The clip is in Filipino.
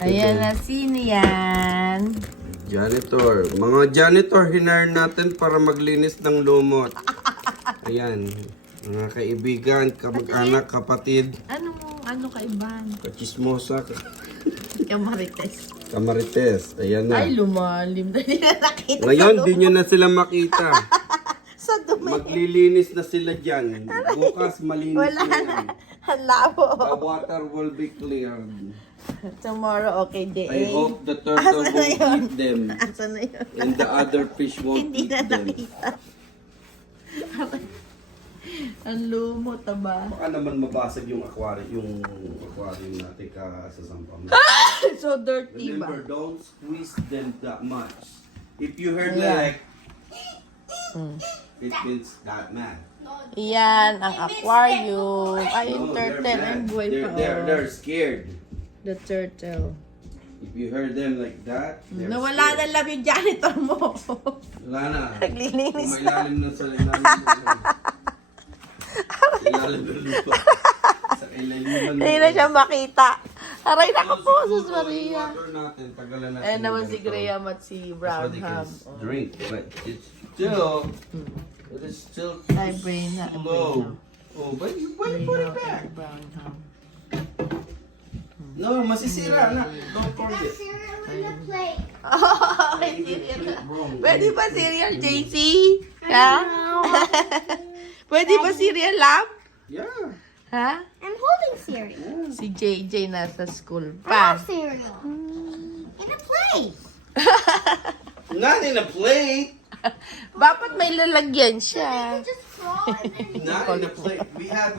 Ayan na, sino yan? Janitor. Mga janitor, hinire natin para maglinis ng lumot. Ayan. Mga kaibigan, kamag-anak, kapatid, Ano kaiban? kachismosa, Kamarites. kamarites. Ayan na. Ay, lumalim. Hindi na nakita Ngayon, di nyo na sila makita. sa dumi. Maglilinis na sila dyan. Bukas, malinis Wala na na. yan. Ang labo. The water will be cleared. Tomorrow, okay, day. I hope the turtle Asan na won't yun? eat them. Asan na yun? And the other fish won't Hindi eat na them. nakita. Ang lumot, ba? Baka naman mabasag yung aquarium natin sa sampang. So dirty ba? Remember, don't squeeze them that much. If you heard Yeah. like, it means that mad. Yan, ang aquarium. Ay, yung No, they're turtle. mad. Ang buhay pa. They're scared. The turtle. If you heard them like that, they're Nawala na scared. lang yung janitor mo. Wala na. Naglilinis Kung mailalim na sa ilalim ilalim ng lupa. Sa ilalim Hindi na siya makita. Aray, naku po, Sus Yung Maria. water natin, tagalan natin. Ayan naman si ganito. Graham at si So they Brownham. can drink, but it's still, it is still Ay, brain na. slow. Oh, but you put it back. Brownham. No, masisira na. Don't forget. Cereal in the plate. Oh, I even cereal. put it wrong. Pwede ba cereal, JC? Ha? Pwede ba cereal, lab? Yeah. Ha? I'm holding cereal. Si JJ nasa school I pa. have cereal. In a plate. Not in a plate. Dapat may lalagyan siya. Just throw it in. Not in a plate. We have